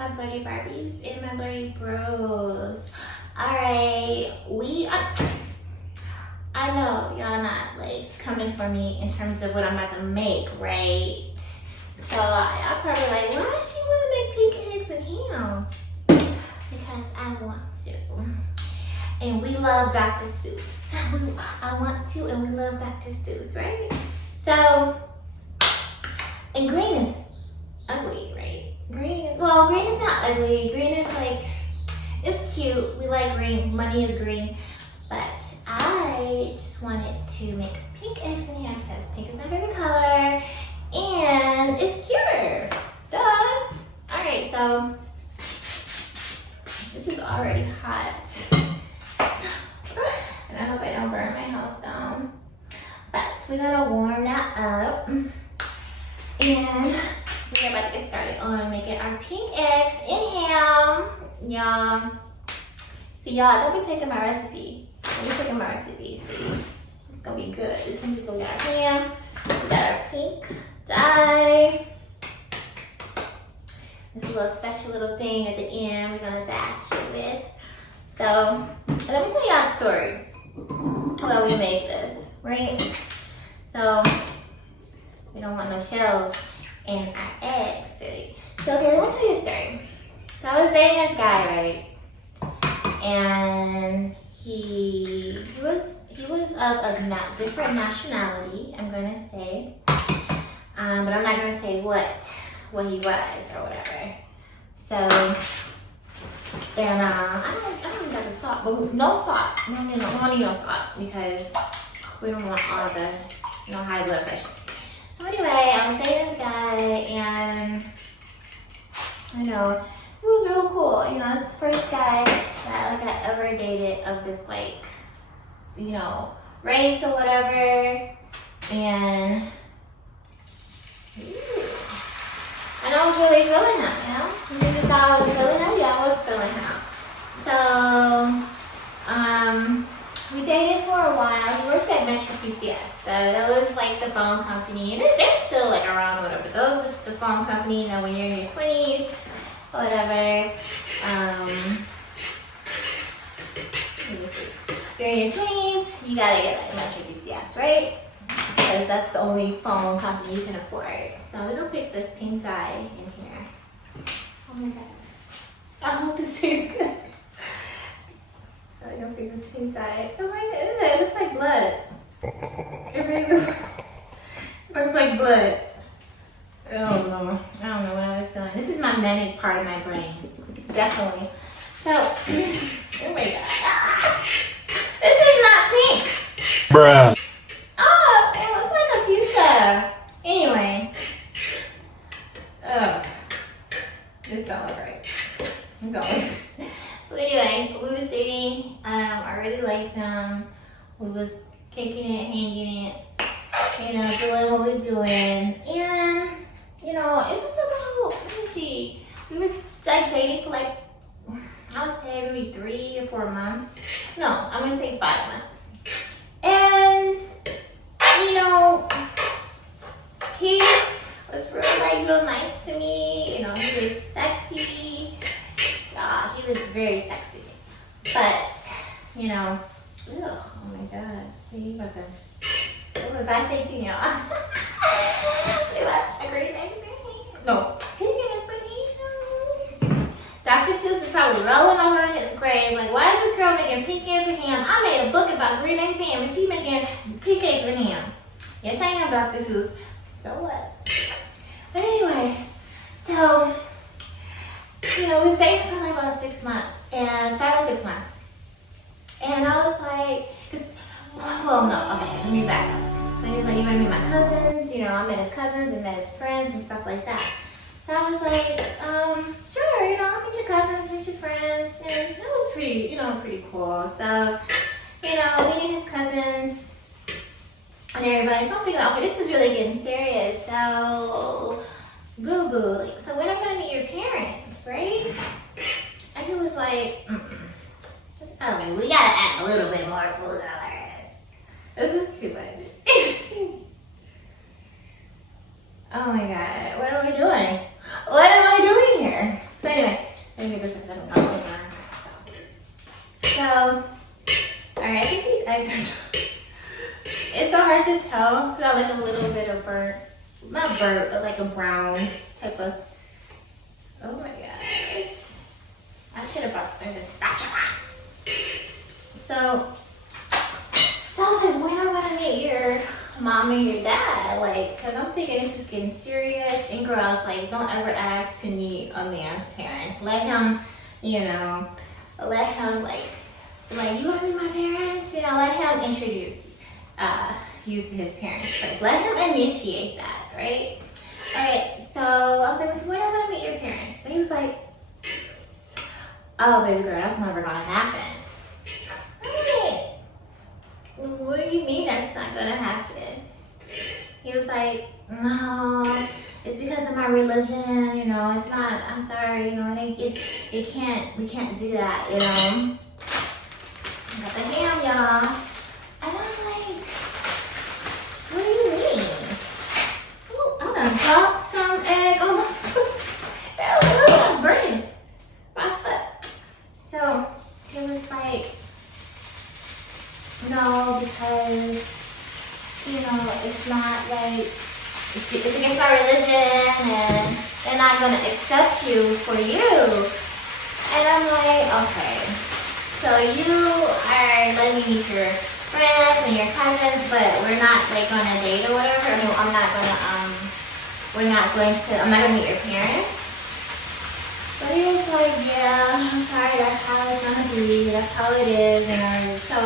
my bloody Barbies and my bloody bros. Alright, I know y'all not like coming for me in terms of what I'm about to make, right? So y'all probably like, why does she want to make pink eggs and ham? Because I want to. And we love Dr. Seuss. I want to and we love Dr. Seuss, right? So, and green is ugly, right? Green is not ugly. Green is like, it's cute. We like green. Money is green. But I just wanted to make pink eggs and ham because pink is my favorite color. And it's cuter. Duh. Alright, so this is already hot. And I hope I don't burn my house down. But we're gonna warm that up. And we're about to get started on making our pink eggs and ham. Y'all. So y'all, don't be taking my recipe. Don't be taking my recipe. See, it's gonna be good. It's gonna be good. We got our ham. We got our pink dye. This little special little thing at the end we're gonna dash it with. So let me tell y'all a story while we make this, right? So we don't want no shells in our eggs, silly. So okay, let me tell you a story. So I was dating this guy, right? And he was of a different nationality, I'm gonna say. But I'm not gonna say what he was or whatever. So, and I don't even got the salt, but no salt. We don't need no salt because we don't want all the high blood pressure. So anyway, I was dating this guy, and I know it was real cool. It's the first guy that I ever dated of this race or whatever, and. And I was really feeling him, You just thought I was feeling him? Yeah, I was feeling him. So, we dated for a while. We worked at Metro PCS. So that was like the phone company. And they're still like around, whatever. Those are the phone company, when you're in your 20s, whatever. You're in your 20s, you gotta get like Metro PCS, right? Because that's the only phone company you can afford. So we're gonna pick this pink dye in here. Oh my god. I hope this tastes good. So we're gonna pick this pink dye. Oh my god, it looks like blood. It really looks like blood. Oh no, I don't know what I was doing. This is my manic part of my brain. Definitely. So, oh my god. Ah, this is not pink. Bruh. Anyway, this don't look right. So anyway, we was dating. I really liked him. We was kicking it, hanging it, doing what we was doing, and it was about. Let me see. We was dating for I would say maybe 3 or 4 months. No, I'm gonna say 5 months, and he was real nice to me. He was sexy. He was very sexy. But, ugh, oh my god. What was I thinking, y'all? A green egg and ham. No, pink eggs and ham. Dr. Seuss is probably rolling over in his grave. Like, why is this girl making pink eggs and ham? I made a book about green eggs and ham, and she making pink eggs and ham. Yes, I am Dr. Seuss. So what? But anyway, so, we stayed for about 6 months, and 5 or 6 months. And I was like, let me back up. So he was like, you want to meet my cousins? I met his cousins and met his friends and stuff like that. So I was like, sure, I'll meet your cousins, meet your friends. And it was pretty, pretty cool. So, meeting his cousins, and everybody, so I'm thinking, okay, this is really getting serious. So, boo-boo, so when am I gonna meet your parents, right? And he was like, oh, we gotta add a little bit more food on it. This is too much. Oh my god, what am I doing? What am I doing here? So anyway, eggs are it's so hard to tell. Got like a little bit of burnt, not burnt, but like a brown type of. Oh my gosh. I should have brought the spatula. So I was like, when am I gonna meet your mom and your dad? Like, cause I'm thinking it's just getting serious. And girls, like, don't ever ask to meet a man's parents. Let him, you know, let him like, you wanna meet my parents? You know, let him introduce you to his parents first. Let him initiate that, right? All right, so I was like, so when am I gonna meet your parents? So he was like, oh, baby girl, that's never gonna happen. I'm like, what do you mean that's not gonna happen? He was like, no, it's because of my religion, you know, it's not, I'm sorry, you know, we can't do that, you know. Got the ham, y'all. And I'm like, what do you mean? Oh, I done dropped some egg on my foot. That was like burning my foot. So it was like, no, because, you know, it's not like, it's against my religion and they're not going to accept you for you. And I'm like, okay, so you are letting me meet your friends and your cousins, but we're not like going to date or whatever. I mean, I'm not going to meet your parents. But he was like, yeah, I'm sorry, that's how it's going to be, that's how it is. And so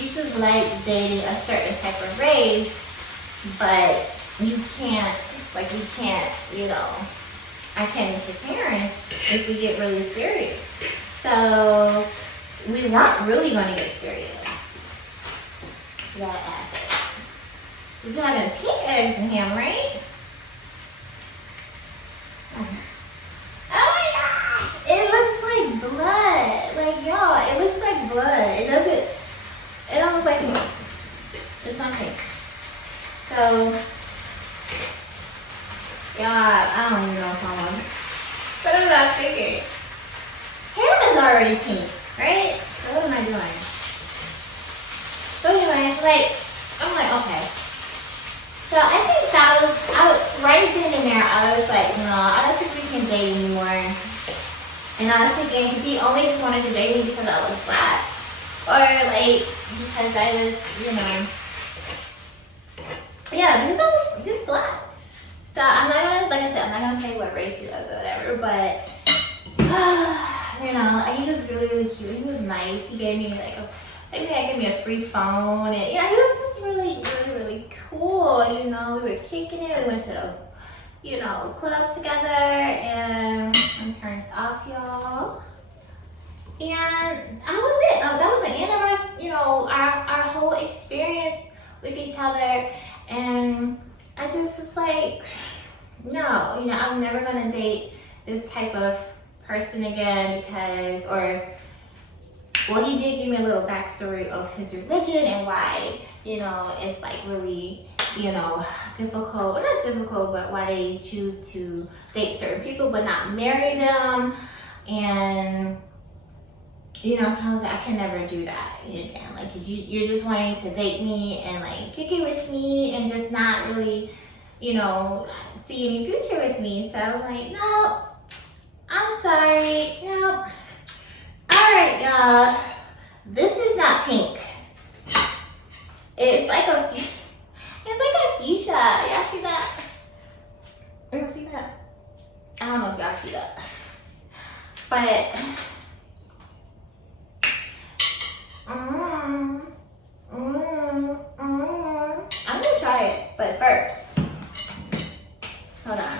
you just like dating a certain type of race, but you can't, you know, I can't meet your parents if we get really serious. So we weren't really going to get serious. So that ass. We're having pink eggs in here, right? Oh my god! It looks like blood. Like, y'all, it looks like blood. It don't look like pink. It's not pink. So, y'all, I don't even know if I'm on. But I'm not thinking. Ham is already pink, right? So what am I doing? So anyway, I'm like, okay. So I think I was right then and there, I was like, no, I don't think we can date anymore. And I was thinking, because he only just wanted to date me because I was black. Or like, because I was, you know, yeah, because I was just black. So I'm not gonna, like I said, I'm not gonna say what race he was or whatever, but, you know, he was really, really cute. He was nice. He gave me like he gave me a free phone, and yeah, he was just really, really, really cool. You know, we were kicking it. We went to the, you know, club together, and I'm turning this off, y'all. And that was it. That was the end of our, you know, our whole experience with each other. And I just was like, no, you know, I'm never gonna date this type of person again because, well, he did give me a little backstory of his religion and why, you know, it's like really, you know, difficult, well, not difficult, but why they choose to date certain people but not marry them. And, you know, so I was like, I can never do that again. Like, you're just wanting to date me and like kick it with me and just not really, you know, see any future with me. So I'm like, no, I'm sorry, no. All right, y'all, this is not pink. It's like a fuchsia. Y'all see that? Y'all see that? I don't know if y'all see that. But, I'm gonna try it, but first, hold on.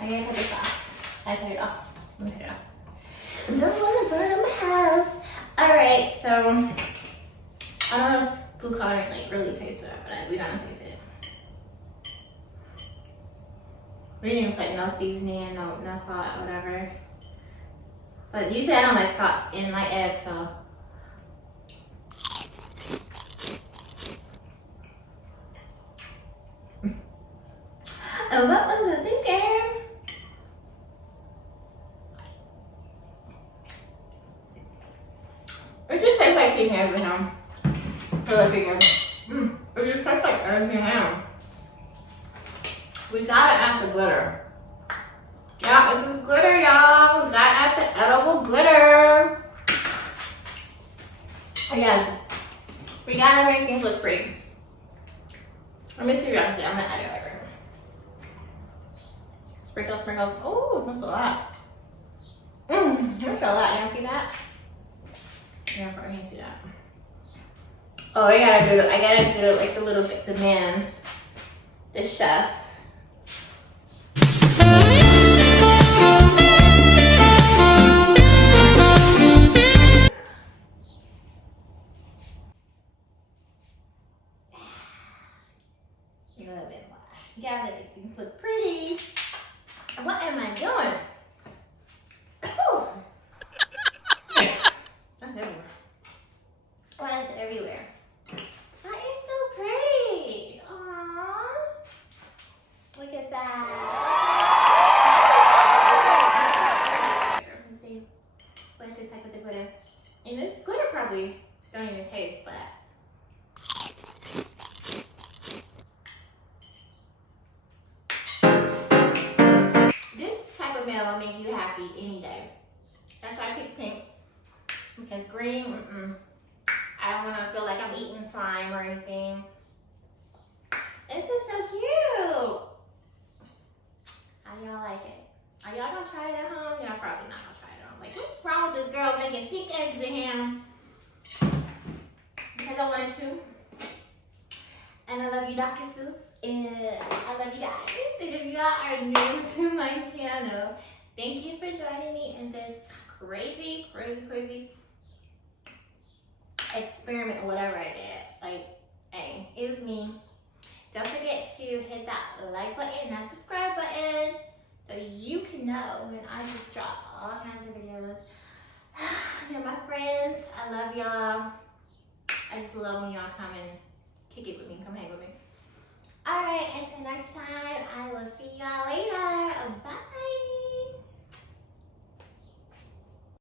I gotta put this off. I put it off. Let me put it off. Don't want to burn up my house. All right, so I don't know if food coloring like really tastes it, but we're gonna taste it. We didn't even put no seasoning, no salt, whatever. But usually I don't like salt in my eggs, so. And what was I thinking? It just tastes like pink eggs with him. Filipino. It just tastes like eggs and ham. We gotta add the glitter. Yeah, this is glitter, y'all. We gotta add the edible glitter. Yes, we gotta make things look pretty. Let me see if y'all can see. I'm gonna add it right here. Sprinkle, sprinkle. Oh, that's a lot. That's a lot. Y'all see that? Yeah, I probably can't see that. Oh, I gotta do it like the man, the chef. A little bit more. You gotta make things look pretty. What am I doing? Oh. That's everywhere. Why is it everywhere? That is so pretty. Aww. Look at that. Let's see what it tastes like with the glitter. And this glitter probably don't even taste, but this type of meal will make you happy any day. That's why I picked pink. Because green, I don't want to feel like I'm eating slime or anything. This is so cute. How y'all like it? Are y'all gonna try it at home? Y'all probably not gonna try it at home. Like, what's wrong with this girl making pink eggs and ham? Because I wanted to. And I love you, Dr. Seuss. And I love you guys. And if y'all are new to my channel, thank you for joining me in this crazy experiment, whatever I did. Like, hey, it was me. Don't forget to hit that like button and that subscribe button so you can know when I just drop all kinds of videos. You're my friends. I love y'all. I just love when y'all come and kick it with me. Come hang with me. Alright, until next time, I will see y'all later. Bye.